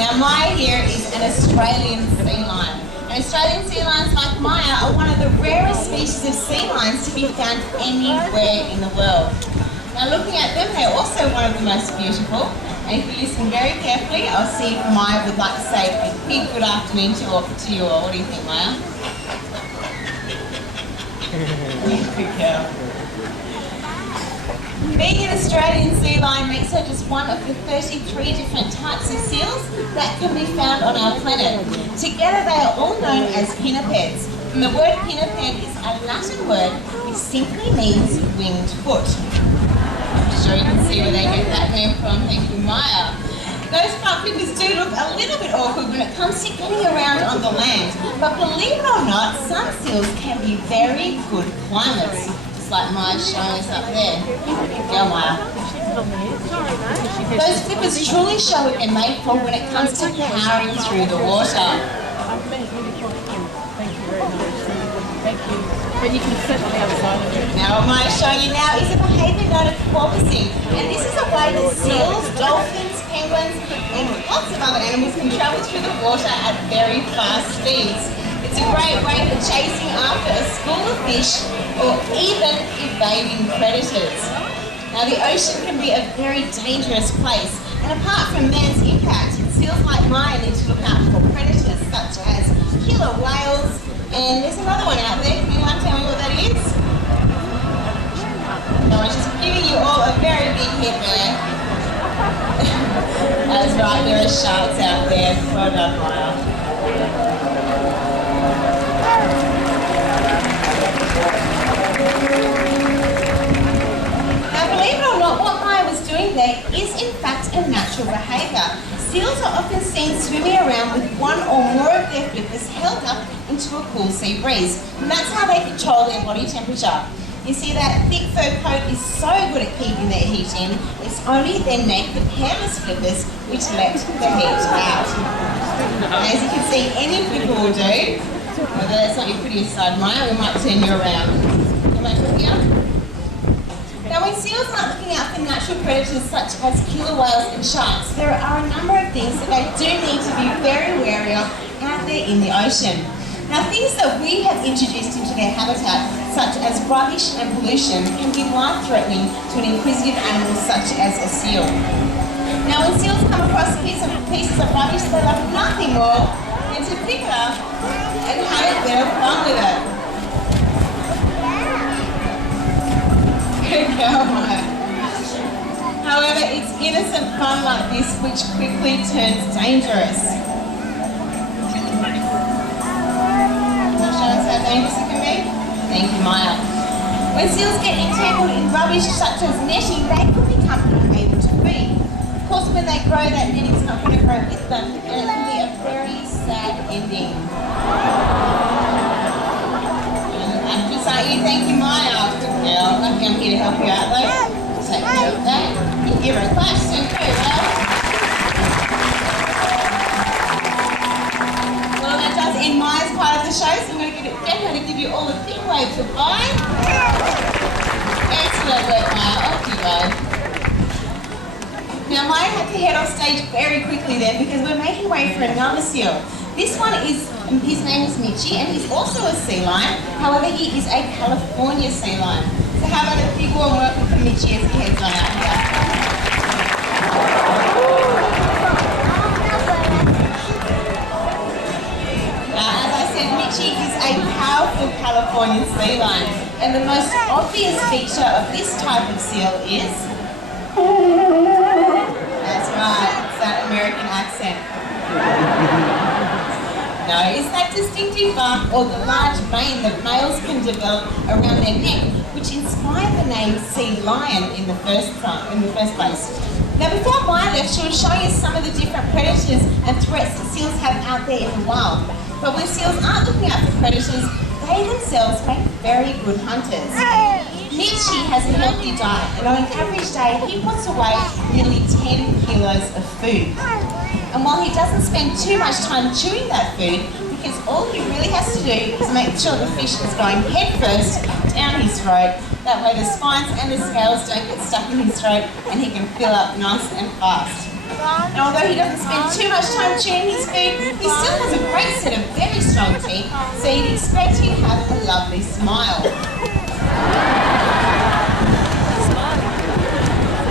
Now Maya here is an Australian sea lion. And Australian sea lions like Maya are one of the rarest species of sea lions to be found anywhere in the world. Now looking at them, they're also one of the most beautiful. And if you listen very carefully, I'll see if Maya would like to say a big good afternoon to you all. What do you think, Maya? Good girl. Being an Australian sea lion makes her just one of the 33 different types of seals that can be found on our planet. Together they are all known as pinnipeds. And the word pinniped is a Latin word which simply means winged foot. I'm sure you can see where they get that name from. Thank you, Maya. Those front flippers do look a little bit awkward when it comes to getting around on the land. But believe it or not, some seals can be very good climbers. Like Maya's showing us up there. Go, Maya. Those flippers truly show what they're made for when it comes to powering through the water. Thank you. But you can sit on the other side of it. Now what Maya's showing you now is a behaviour known as porpoising. And this is a way that seals, dolphins, penguins and lots of other animals can travel through the water at very fast speeds. It's a great way for chasing after a school of fish or even evading predators. Now the ocean can be a very dangerous place, and apart from man's impact, seals like Maya need to look out for predators such as killer whales, and there's another one out there. Can anyone tell me what that is? No, I'm just giving you all a very big hit there. That's right, there are sharks out there. Well done, Maya. Now believe it or not, what Maya was doing there is in fact a natural behaviour. Seals are often seen swimming around with one or more of their flippers held up into a cool sea breeze. And that's how they control their body temperature. You see that thick fur coat is so good at keeping their heat in, it's only their naked hairless flippers which let the heat out. And as you can see, any flipper will do. Whether that's not your prettiest side, Maya, we might turn you around. Come over here. Now when seals aren't looking out for natural predators such as killer whales and sharks, there are a number of things that they do need to be very wary of out there in the ocean. Now things that we have introduced into their habitat, such as rubbish and pollution, can be life-threatening to an inquisitive animal such as a seal. Now when seals come across pieces of rubbish, they love nothing more than to pick it up and have a bit of fun with it. Good girl, Maya. However, it's innocent fun like this which quickly turns dangerous. Want to show us how dangerous it can be? Thank you, Maya. When seals get entangled in rubbish such as netting, they can become unable to feed. Of course, when they grow, that netting's not going to grow with them, and it can be a very sad ending. Actress, aren't you? Thank you, Maya. Good girl. Lucky I'm here to help you out, though. Take care of that. Give her a clap. So very well. Well, that does end Maya's part of the show, so I'm going to give it Decca to give you all a big wave goodbye. Excellent work, Maya. Off you go. Now, Maya had to head off stage very quickly then because we're making way for another seal. This one is, his name is Mitchie, and he's also a sea lion. However, he is a California sea lion. So how about a big warm welcome for Mitchie as he heads on out here. Now, as I said, Mitchie is a powerful Californian sea lion, and the most obvious feature of this type of seal is... That's right, it's that American accent. No, it's that distinctive bark or the large mane that males can develop around their neck, which inspired the name sea lion in the first place. Now, before Maya left, she was showing us some of the different predators and threats that seals have out there in the wild. But when seals aren't looking out for predators, they themselves make very good hunters. Mitchie has a healthy diet, and on an average day, he puts away nearly 10 kilos of food. And while he doesn't spend too much time chewing that food, because all he really has to do is make sure the fish is going head first down his throat. That way the spines and the scales don't get stuck in his throat and he can fill up nice and fast. And although he doesn't spend too much time chewing his food, he still has a great set of very strong teeth, so you'd expect him to have a lovely smile.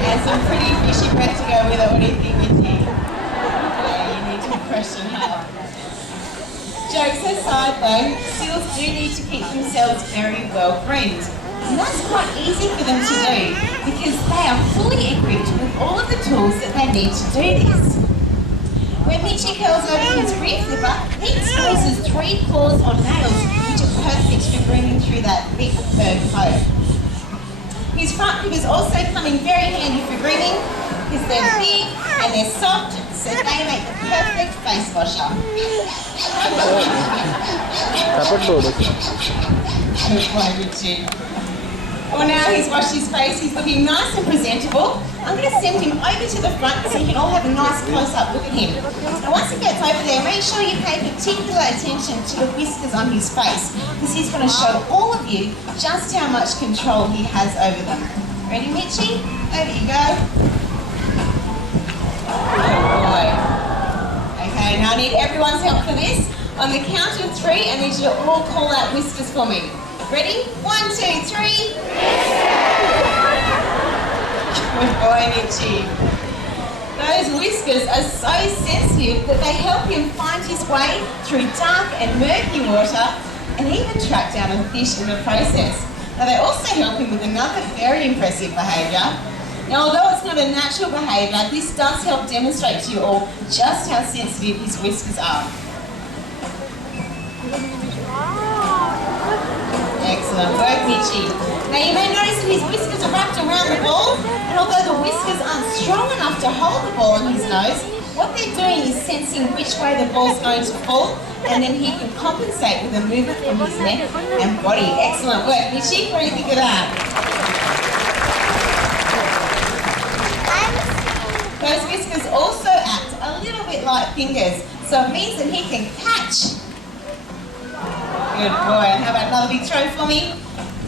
And some pretty fishy breath to go with it. What do you think, Mitchie? Yeah, you need to freshen up. Jokes aside though, seals do need to keep themselves very well groomed. And that's quite easy for them to do because they are fully equipped with all of the tools that they need to do this. When Mitchie curls over his rear flipper, he exposes 3 claws on nails, which are perfect for grooming through that thick fur coat. His front flippers also come in very handy for grooming because they're big and they're soft, so they make the perfect face washer. Well, now he's washed his face, he's looking nice and presentable. I'm going to send him over to the front so you can all have a nice close-up look at him. Now once he gets over there, make sure you pay particular attention to the whiskers on his face because he's going to show all of you just how much control he has over them. Ready, Mitchie? Over you go. Good boy. Okay, now I need everyone's help for this. On the count of 3, I need you to all call out whiskers for me. Ready? 1, 2, 3. Good boy, Mitchie. Those whiskers are so sensitive that they help him find his way through dark and murky water and even track down a fish in the process. Now they also help him with another very impressive behaviour. Now although it's not a natural behaviour, this does help demonstrate to you all just how sensitive his whiskers are. Excellent work, Mitchie. Now you may notice that his whiskers are wrapped around the ball, and although the whiskers aren't strong enough to hold the ball on his nose, what they're doing is sensing which way the ball's going to fall, and then he can compensate with a movement from his neck and body. Excellent work, Mitchie. What do you think of that? Those whiskers also act a little bit like fingers, so it means that he can catch. Good boy. And how about another big throw for me?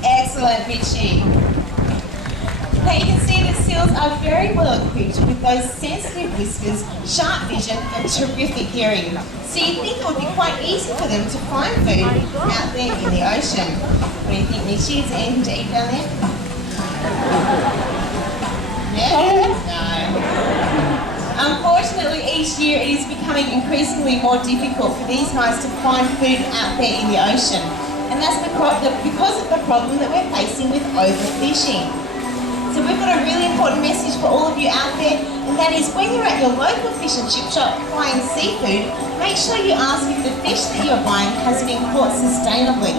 Excellent, Mitchie. Now you can see that seals are very well equipped with those sensitive whiskers, sharp vision and terrific hearing. So you think it would be quite easy for them to find food out there in the ocean. What do you think, Mitchie? Is there anything to eat down there? Yeah? No. Unfortunately, each year it is becoming increasingly more difficult for these guys to find food out there in the ocean. And that's because of the problem that we're facing with overfishing. So we've got a really important message for all of you out there, and that is when you're at your local fish and chip shop buying seafood, make sure you ask if the fish that you're buying has been caught sustainably.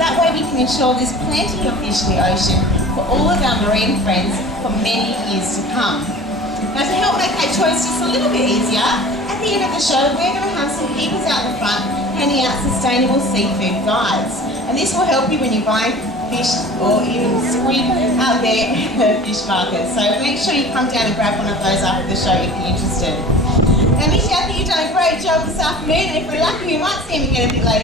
That way we can ensure there's plenty of fish in the ocean for all of our marine friends for many years to come. Now to help make that choice just a little bit easier, at the end of the show we're going to have some keepers out the front handing out sustainable seafood guides. And this will help you when you buy fish or even squid out there at the fish market. So make sure you come down and grab one of those after the show if you're interested. Now Mitchie, I think you've done a great job this afternoon, and if we're lucky we might see him again a bit later.